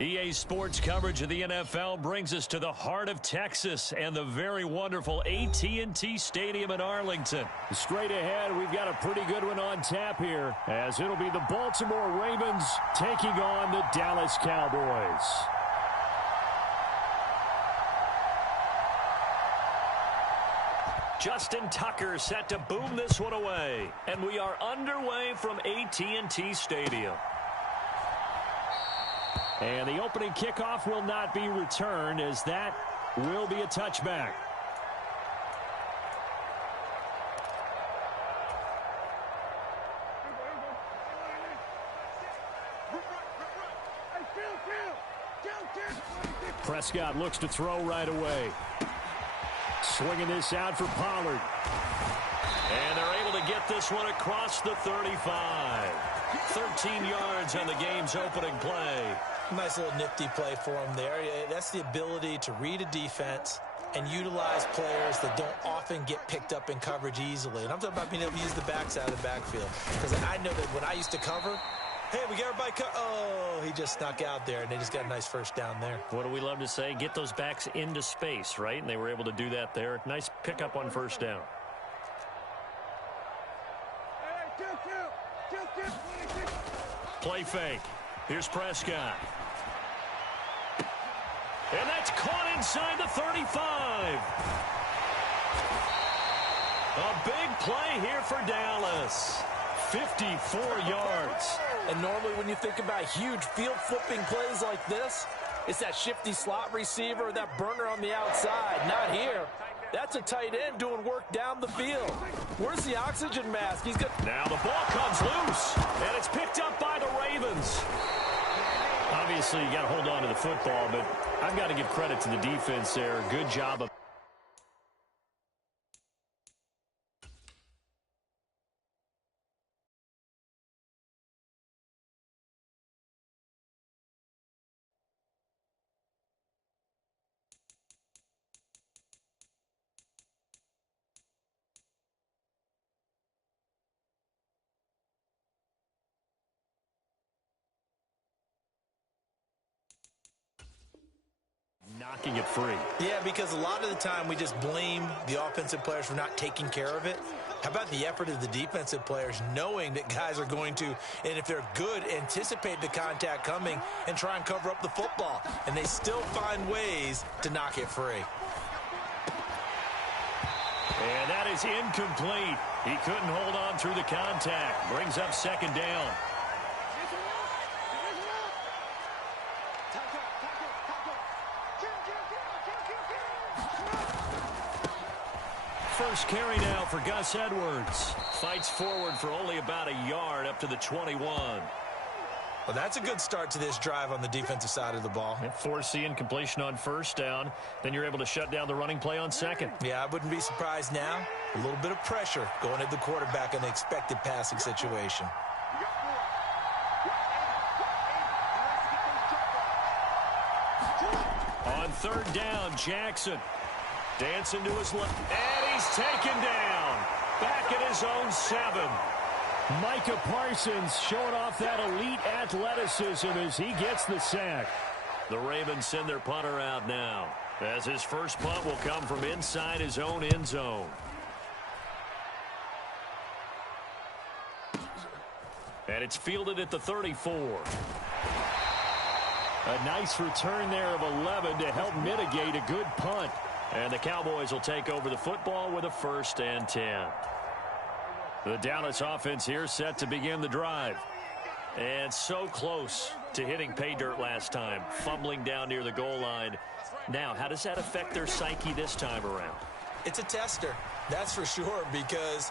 EA Sports coverage of the NFL brings us to the heart of Texas and the very wonderful AT&T Stadium in Arlington. Straight ahead, we've got a pretty good one on tap here, as it'll be the Baltimore Ravens taking on the Dallas Cowboys. Justin Tucker set to boom this one away. And we are underway from AT&T Stadium. And the opening kickoff will not be returned, as that will be a touchback. Prescott looks to throw right away. Swinging this out for Pollard. And they're able to get this one across the 35. 13 yards on the game's opening play. Nice little nifty play for him there. That's the ability to read a defense and utilize players that don't often get picked up in coverage easily. And I'm talking about being able to use the backs out of the backfield. Because I know that when I used to cover, hey, we got everybody oh, he just snuck out there, and they just got a nice first down there. What do we love to say? Get those backs into space, right? And they were able to do that there. Nice pickup on first down. Play fake. Here's Prescott. And that's caught inside the 35. A big play here for Dallas. 54 yards. And normally when you think about huge field flipping plays like this, it's that shifty slot receiver, that burner on the outside. Not here. That's a tight end doing work down the field. Where's the oxygen mask? He's got. Now the ball comes loose, and it's picked up by the Ravens. Obviously, you got to hold on to the football, but I've got to give credit to the defense there. Good job of. Knocking it free. Yeah, because a lot of the time we just blame the offensive players for not taking care of it. How about the effort of the defensive players knowing that guys are going to, and if they're good, anticipate the contact coming and try and cover up the football. And they still find ways to knock it free. And that is incomplete. He couldn't hold on through the contact. Brings up second down. First carry now for Gus Edwards. Fights forward for only about a yard up to the 21. Well, that's a good start to this drive on the defensive side of the ball. Forcing completion on first down. Then you're able to shut down the running play on second. Yeah, I wouldn't be surprised now. A little bit of pressure going at the quarterback in the expected passing situation. On third down, Jackson. Dancing to his left. And he's taken down. Back at his own 7. Micah Parsons showing off that elite athleticism as he gets the sack. The Ravens send their punter out now, as his first punt will come from inside his own end zone. And it's fielded at the 34. A nice return there of 11 to help mitigate a good punt. And the Cowboys will take over the football with a 1st and 10. The Dallas offense here set to begin the drive. And so close to hitting pay dirt last time, fumbling down near the goal line. Now, how does that affect their psyche this time around? It's a tester, that's for sure, because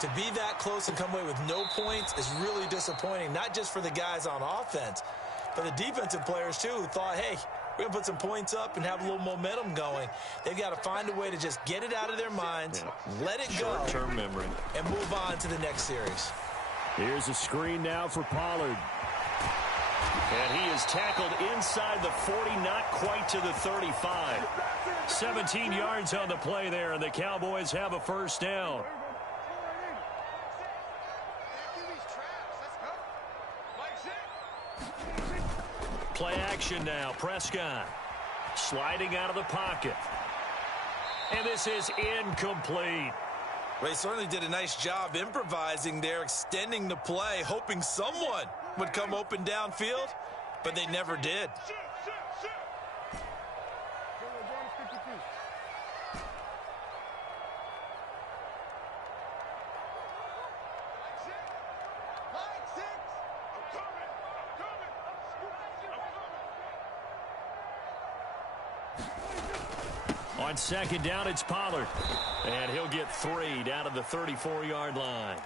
to be that close and come away with no points is really disappointing, not just for the guys on offense, but the defensive players, too, who thought, hey, we're going to put some points up and have a little momentum going. They've got to find a way to just get it out of their minds, let it go, short-term memory, and move on to the next series. Here's a screen now for Pollard. And he is tackled inside the 40, not quite to the 35. 17 yards on the play there, and the Cowboys have a first down. Play action now. Prescott sliding out of the pocket. And this is incomplete. Well, he certainly did a nice job improvising there, extending the play, hoping someone would come open downfield, but they never did. On second down, it's Pollard. And he'll get 3 down to the 34-yard line.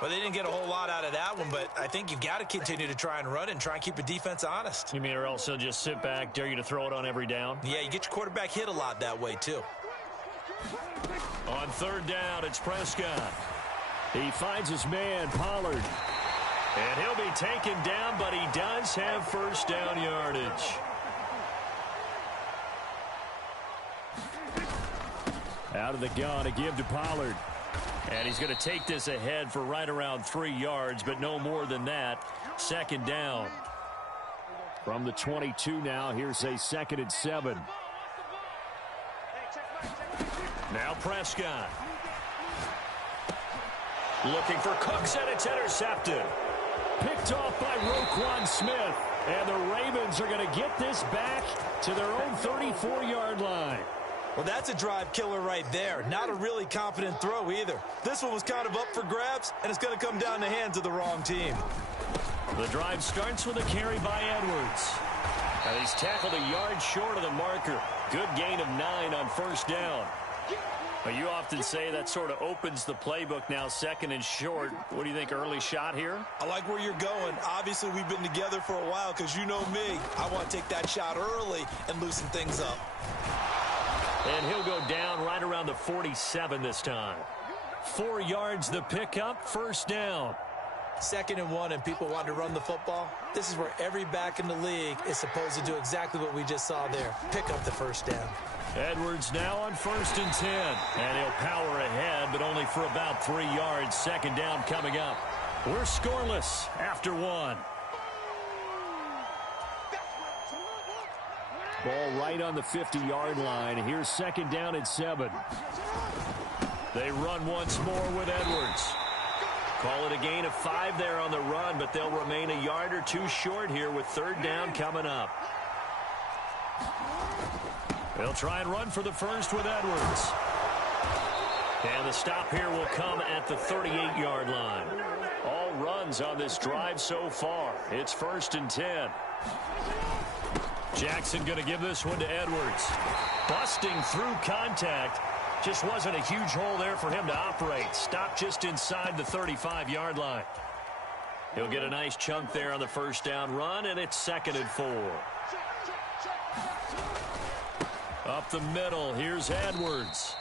Well, they didn't get a whole lot out of that one, but I think you've got to continue to try and run and try and keep the defense honest. You mean or else he'll just sit back, dare you to throw it on every down? Yeah, you get your quarterback hit a lot that way, too. On third down, it's Prescott. He finds his man, Pollard. And he'll be taken down, but he does have first down yardage. Out of the gun, a give to Pollard. And he's going to take this ahead for right around 3 yards, but no more than that. Second down. From the 22 now, here's a 2nd and 7. Now Prescott. Looking for Cooks, and it's intercepted. Picked off by Roquan Smith. And the Ravens are going to get this back to their own 34-yard line. Well, that's a drive killer right there. Not a really confident throw either. This one was kind of up for grabs, and it's going to come down the hands of the wrong team. The drive starts with a carry by Edwards. And he's tackled a yard short of the marker. Good gain of 9 on first down. But you often say that sort of opens the playbook now, 2nd and short. What do you think, early shot here? I like where you're going. Obviously, we've been together for a while because you know me. I want to take that shot early and loosen things up. And he'll go down right around the 47 this time. 4 yards the pickup, first down. 2nd and 1, and people want to run the football. This is where every back in the league is supposed to do exactly what we just saw there. Pick up the first down. Edwards now on 1st and 10. And he'll power ahead, but only for about 3 yards. Second down coming up. We're scoreless after 1. Ball right on the 50-yard line. Here's 2nd down and 7. They run once more with Edwards. Call it a gain of 5 there on the run, but they'll remain a yard or 2 short here with 3rd down coming up. They'll try and run for the first with Edwards. And the stop here will come at the 38-yard line. All runs on this drive so far. It's 1st and 10. Jackson going to give this one to Edwards. Busting through contact. Just wasn't a huge hole there for him to operate. Stopped just inside the 35-yard line. He'll get a nice chunk there on the first down run, and it's 2nd and 4. Up the middle, here's Edwards.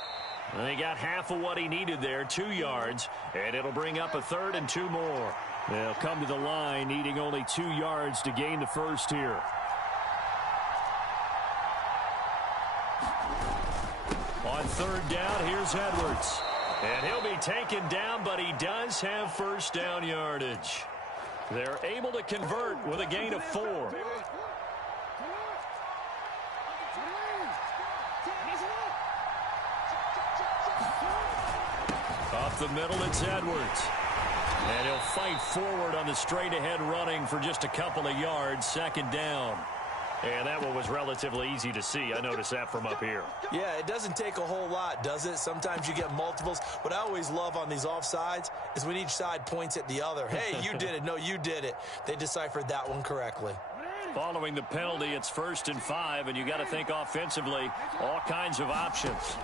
And he got half of what he needed there, 2 yards, and it'll bring up a 3rd and 2 more. They'll come to the line, needing only 2 yards to gain the first here. On 3rd down, here's Edwards. And he'll be taken down, but he does have first down yardage. They're able to convert with a gain of 4. Up the middle, it's Edwards. And he'll fight forward on the straight-ahead running for just a couple of yards. 2nd down. And that one was relatively easy to see. I noticed that from up here. Yeah, it doesn't take a whole lot, does it? Sometimes you get multiples. What I always love on these offsides is when each side points at the other. Hey, you did it. No, you did it. They deciphered that one correctly. Following the penalty, it's 1st and 5, and you got to think offensively, all kinds of options.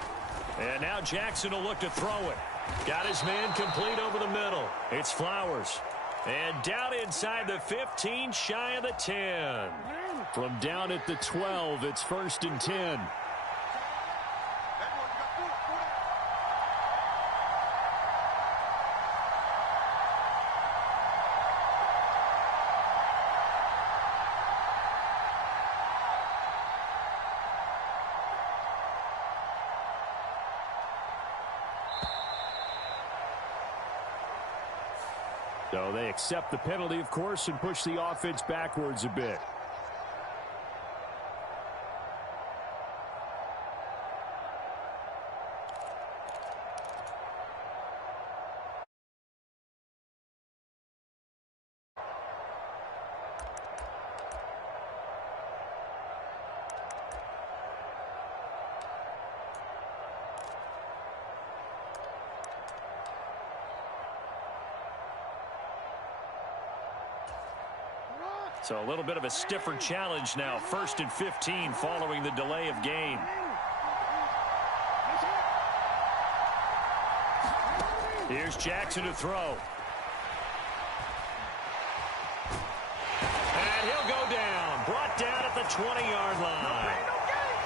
And now Jackson will look to throw it. Got his man complete over the middle. It's Flowers. And down inside the 15, shy of the 10. From down at the 12, it's 1st and 10. So they accept the penalty, of course, and push the offense backwards a bit. So a little bit of a stiffer challenge now. 1st and 15 following the delay of game. Here's Jackson to throw. And he'll go down. Brought down at the 20-yard line.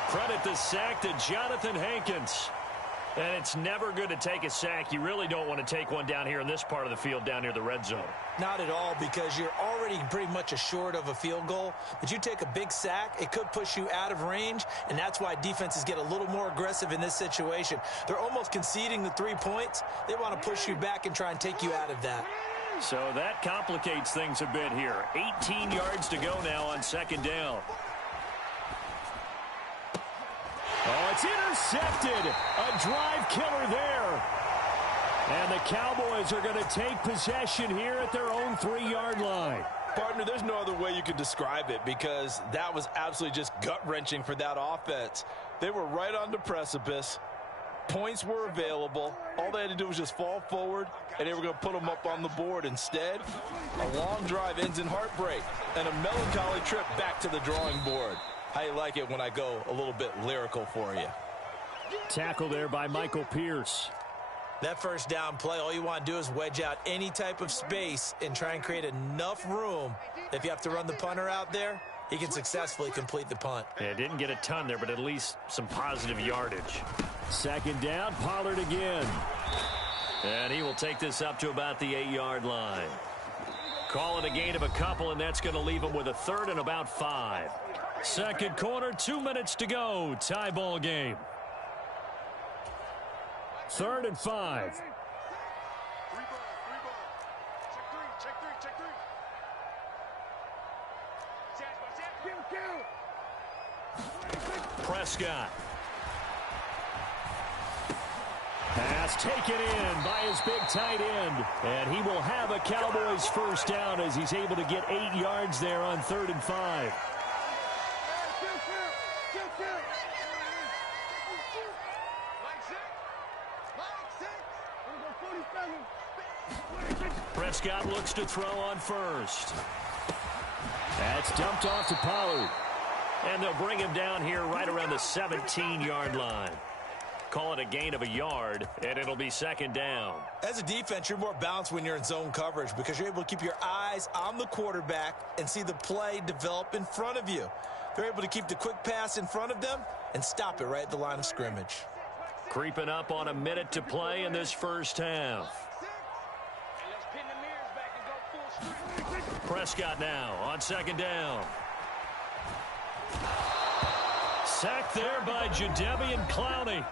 Credit the sack to Jonathan Hankins. And it's never good to take a sack. You really don't want to take one down here in this part of the field down near the red zone. Not at all, because you're already pretty much assured of a field goal. But you take a big sack, it could push you out of range, and that's why defenses get a little more aggressive in this situation. They're almost conceding the 3 points. They want to push you back and try and take you out of that. So that complicates things a bit here. 18 yards to go now on 2nd down. Oh, it's intercepted. A drive killer there. And the Cowboys are going to take possession here at their own 3-yard line. Partner, there's no other way you could describe it, because that was absolutely just gut-wrenching for that offense. They were right on the precipice. Points were available. All they had to do was just fall forward, and they were going to put them up on the board. Instead, a long drive ends in heartbreak and a melancholy trip back to the drawing board. How you like it when I go a little bit lyrical for you? Tackle there by Michael Pierce. That 1st down play, all you want to do is wedge out any type of space and try and create enough room. If you have to run the punter out there, he can successfully complete the punt. Yeah, didn't get a ton there, but at least some positive yardage. 2nd down, Pollard again. And he will take this up to about the 8-yard line. Call it a gain of a couple, and that's going to leave him with a 3rd and about 5. 2nd quarter, 2 minutes to go. Tie ball game. 3rd and 5. Prescott. Pass taken in by his big tight end. And he will have a Cowboys 1st down as he's able to get 8 yards there on 3rd and 5. Prescott looks to throw on 1st. That's dumped off to Pollard. And they'll bring him down here right around the 17-yard line. Call it a gain of a yard, and it'll be 2nd down. As a defense, you're more balanced when you're in zone coverage because you're able to keep your eyes on the quarterback and see the play develop in front of you. They're able to keep the quick pass in front of them and stop it right at the line of scrimmage. Creeping up on a minute to play in this 1st half. Prescott now on 2nd down. Sacked there by Jadeveon Clowney.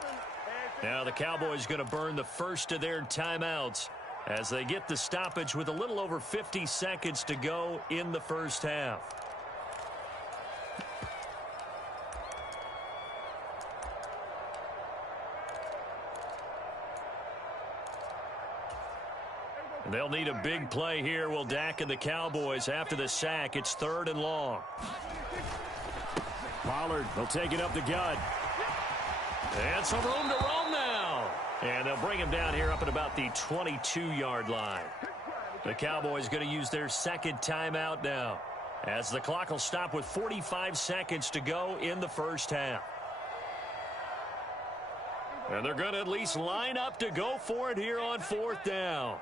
Now the Cowboys going to burn the 1st of their timeouts as they get the stoppage with a little over 50 seconds to go in the 1st half. They'll need a big play here, will Dak and the Cowboys. After the sack, it's 3rd and long. Pollard, they'll take it up the gut. And some room to roam now. And they'll bring him down here up at about the 22-yard line. The Cowboys going to use their 2nd timeout now, as the clock will stop with 45 seconds to go in the 1st half. And they're going to at least line up to go for it here on 4th down.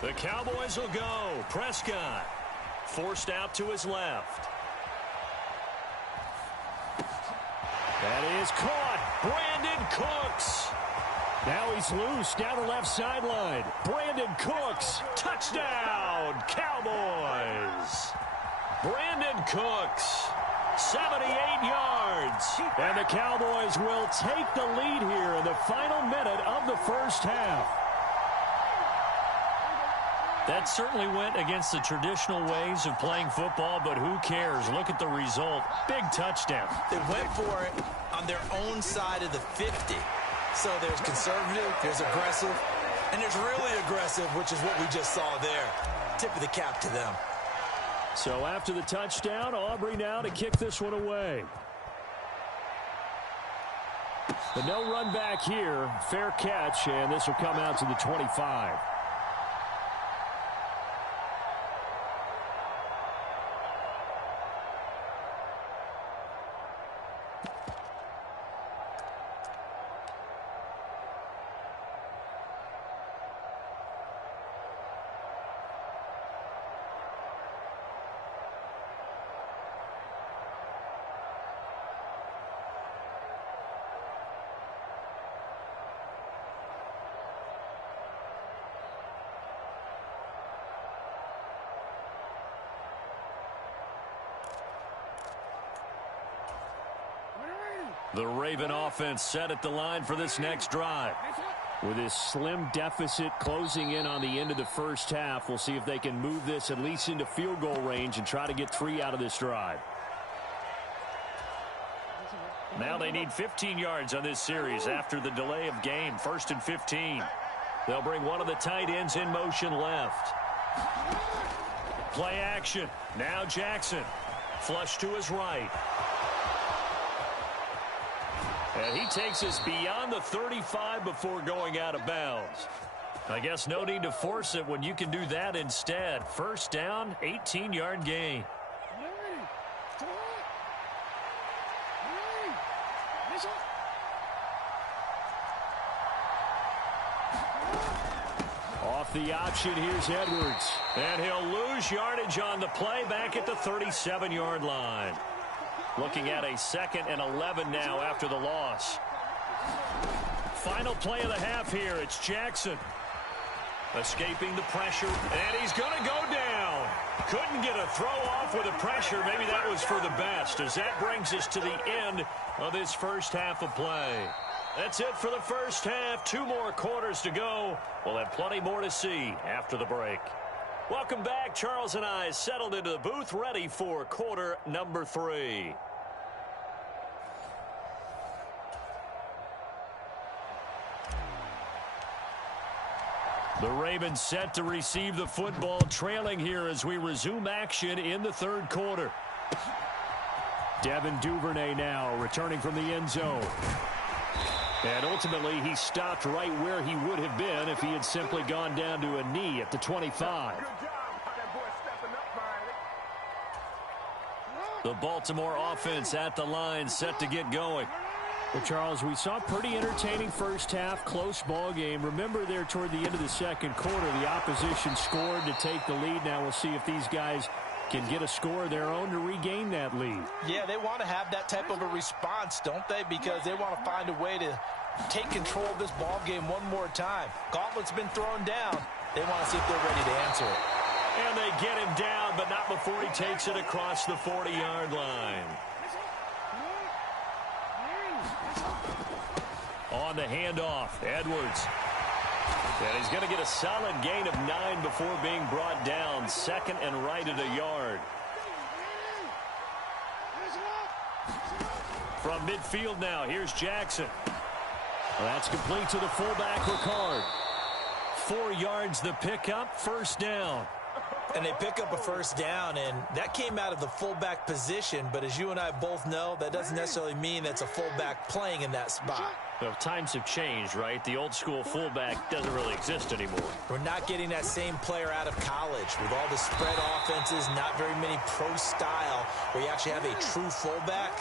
The Cowboys will go. Prescott forced out to his left. That is caught. Brandon Cooks. Now he's loose down the left sideline. Brandon Cooks. Touchdown, Cowboys. Brandon Cooks, 78 yards. And the Cowboys will take the lead here in the final minute of the 1st half. That certainly went against the traditional ways of playing football, but who cares? Look at the result. Big touchdown. They went for it on their own side of the 50. So there's conservative, there's aggressive, and there's really aggressive, which is what we just saw there. Tip of the cap to them. So after the touchdown, Aubrey now to kick this one away. But no run back here. Fair catch, and this will come out to the 25. The Raven offense set at the line for this next drive. With this slim deficit closing in on the end of the first half, we'll see if they can move this at least into field goal range and try to get 3 out of this drive. Now they need 15 yards on this series after the delay of game. 1st and 15. They'll bring one of the tight ends in motion left. Play action. Now Jackson. Flush to his right. And he takes us beyond the 35 before going out of bounds. I guess no need to force it when you can do that instead. First down, 18-yard gain. Off the option, here's Edwards. And he'll lose yardage on the play back at the 37-yard line. Looking at a 2nd and 11 now after the loss. Final play of the half here. It's Jackson. Escaping the pressure, and he's going to go down. Couldn't get a throw off with the pressure. Maybe that was for the best, as that brings us to the end of this first half of play. That's it for the first half. 2 more quarters to go. We'll have plenty more to see after the break. Welcome back. Charles and I settled into the booth, ready for quarter number 3. The Ravens set to receive the football, trailing here as we resume action in the 3rd quarter. Devin Duvernay now returning from the end zone. And ultimately, he stopped right where he would have been if he had simply gone down to a knee at the 25. The Baltimore offense at the line, set to get going. Well, Charles, we saw a pretty entertaining first half, close ball game. Remember there toward the end of the 2nd quarter, the opposition scored to take the lead. Now we'll see if these guys can get a score of their own to regain that lead. Yeah, they want to have that type of a response, don't they? Because they want to find a way to take control of this ball game one more time. Gauntlet's been thrown down. They want to see if they're ready to answer it. And they get him down, but not before he takes it across the 40-yard line. On the handoff, Edwards. And he's going to get a solid gain of 9 before being brought down. 2nd and right at a yard. From midfield now, here's Jackson. Well, that's complete to the fullback, Ricard. 4 yards the pickup, 1st down. And they pick up a 1st down, and that came out of the fullback position. But as you and I both know, that doesn't necessarily mean that's a fullback playing in that spot. Well, times have changed, right? The old school fullback doesn't really exist anymore. We're not getting that same player out of college. With all the spread offenses, not very many pro style, where you actually have a true fullback.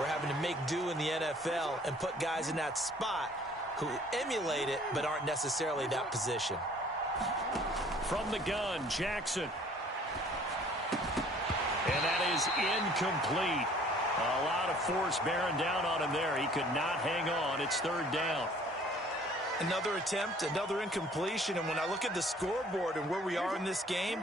We're having to make do in the NFL and put guys in that spot who emulate it but aren't necessarily that position. From the gun, Jackson. And that is incomplete. A lot of force bearing down on him there. He could not hang on. It's 3rd down. Another attempt, another incompletion. And when I look at the scoreboard and where we are in this game,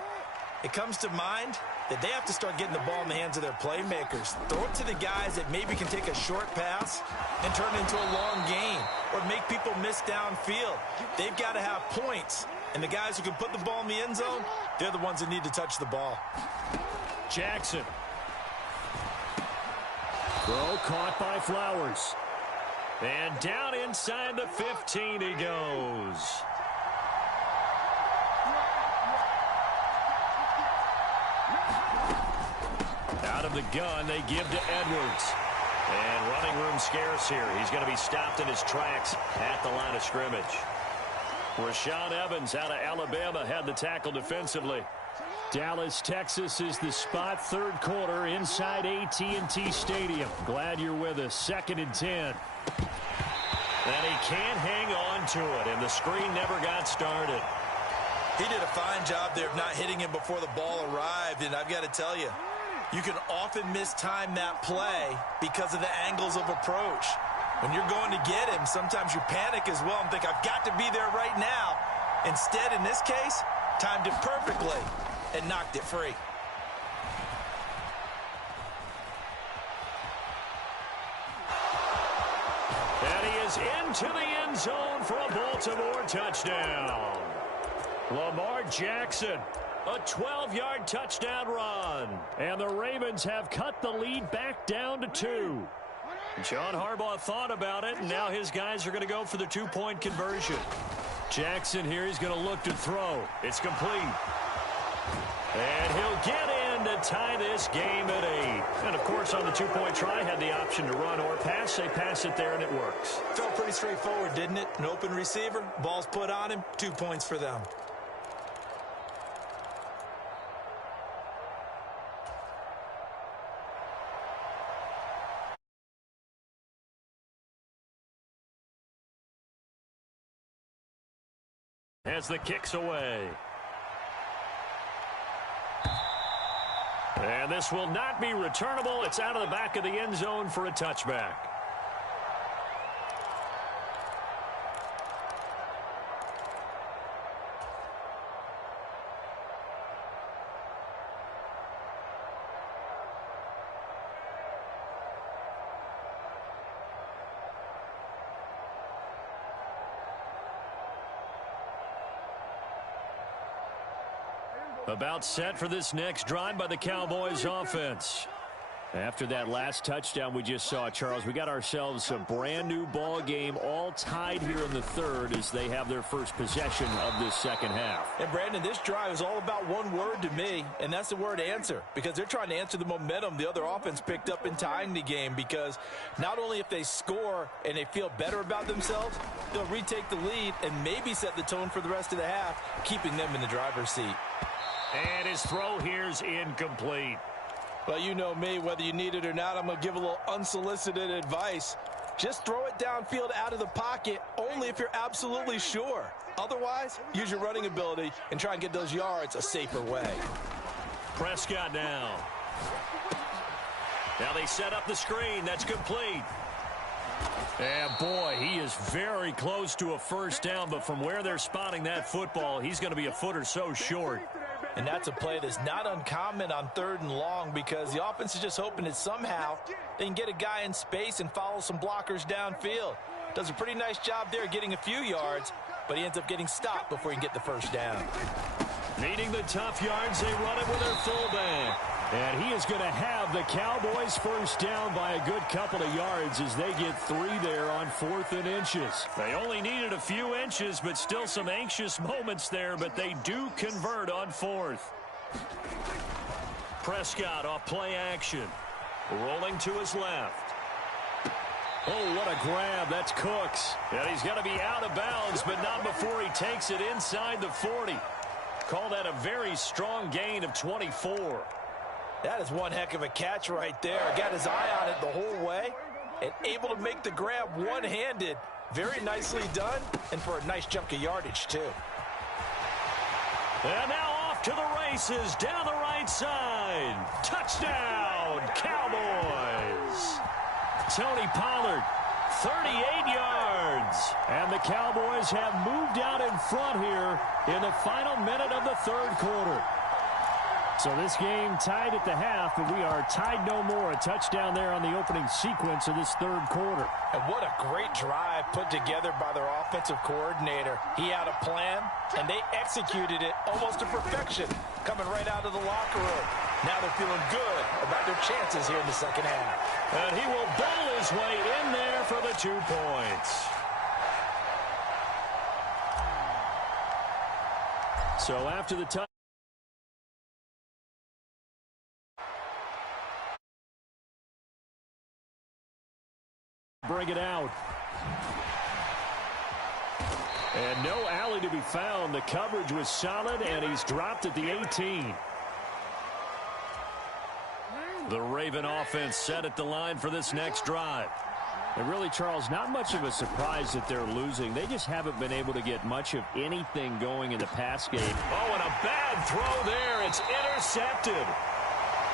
it comes to mind that they have to start getting the ball in the hands of their playmakers. Throw it to the guys that maybe can take a short pass and turn it into a long gain or make people miss downfield. They've got to have points, and the guys who can put the ball in the end zone, they're the ones that need to touch the ball. Jackson. Throw caught by Flowers. And down inside the 15 he goes. Out of the gun, they give to Edwards. And running room scarce here. He's going to be stopped in his tracks at the line of scrimmage. Rashaan Evans out of Alabama had the tackle defensively. Dallas, Texas is the spot, third quarter inside AT&T Stadium. Glad you're with us. 2nd and 10. And he can't hang on to it, and the screen never got started. He did a fine job there of not hitting him before the ball arrived, and I've got to tell you, you can often mistime that play because of the angles of approach. When you're going to get him, sometimes you panic as well and think, I've got to be there right now. Instead, in this case, timed it perfectly and knocked it free. And he is into the end zone for a Baltimore touchdown. Lamar Jackson, a 12-yard touchdown run. And the Ravens have cut the lead back down to 2. John Harbaugh thought about it, and now his guys are going to go for the 2-point conversion. Jackson here, he's going to look to throw. It's complete. And he'll get in to tie this game at 8. And, of course, on the 2-point try, had the option to run or pass. They pass it there, and it works. Felt pretty straightforward, didn't it? An open receiver, ball's put on him, 2 points for them. As the kick's away. And this will not be returnable. It's out of the back of the end zone for a touchback. About set for this next drive by the Cowboys offense. After that last touchdown we just saw, Charles, we got ourselves a brand new ball game, all tied here in the third as they have their first possession of this second half. And Brandon, this drive is all about one word to me, and that's the word answer, because they're trying to answer the momentum the other offense picked up in tying the game, because not only if they score and they feel better about themselves, they'll retake the lead and maybe set the tone for the rest of the half, keeping them in the driver's seat. And his throw here's incomplete. Well, you know me, whether you need it or not, I'm going to give a little unsolicited advice. Just throw it downfield out of the pocket only if you're absolutely sure. Otherwise, use your running ability and try and get those yards a safer way. Prescott now. Now they set up the screen. That's complete. And boy, he is very close to a first down, but from where they're spotting that football, he's going to be a foot or so short. And that's a play that's not uncommon on 3rd and long, because the offense is just hoping that somehow they can get a guy in space and follow some blockers downfield. Does a pretty nice job there getting a few yards, but he ends up getting stopped before he can get the first down. Needing the tough yards, they run it with their fullback. And he is going to have the Cowboys first down by a good couple of yards as they get 3 there on 4th and inches. They only needed a few inches, but still some anxious moments there, but they do convert on 4th. Prescott off play action. Rolling to his left. Oh, what a grab. That's Cooks. And he's going to be out of bounds, but not before he takes it inside the 40. Call that a very strong gain of 24. That is one heck of a catch right there. Got his eye on it the whole way and able to make the grab one-handed. Very nicely done, and for a nice chunk of yardage, too. And now off to the races down the right side. Touchdown, Cowboys. Tony Pollard, 38 yards. And the Cowboys have moved out in front here in the final minute of the 3rd quarter. So this game tied at the half, but we are tied no more. A touchdown there on the opening sequence of this third quarter. And what a great drive put together by their offensive coordinator. He had a plan, and they executed it almost to perfection, coming right out of the locker room. Now they're feeling good about their chances here in the second half. And he will bowl his way in there for the 2 points. So after the touch. Bring it out. And no alley to be found. The coverage was solid, and he's dropped at the 18. The Raven offense set at the line for this next drive. And really, Charles, not much of a surprise that they're losing. They just haven't been able to get much of anything going in the pass game. Oh, and a bad throw there. It's intercepted.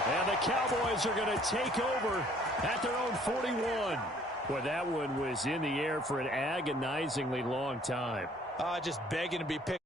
And the Cowboys are going to take over at their own 41. Boy, that one was in the air for an agonizingly long time. Just begging to be picked.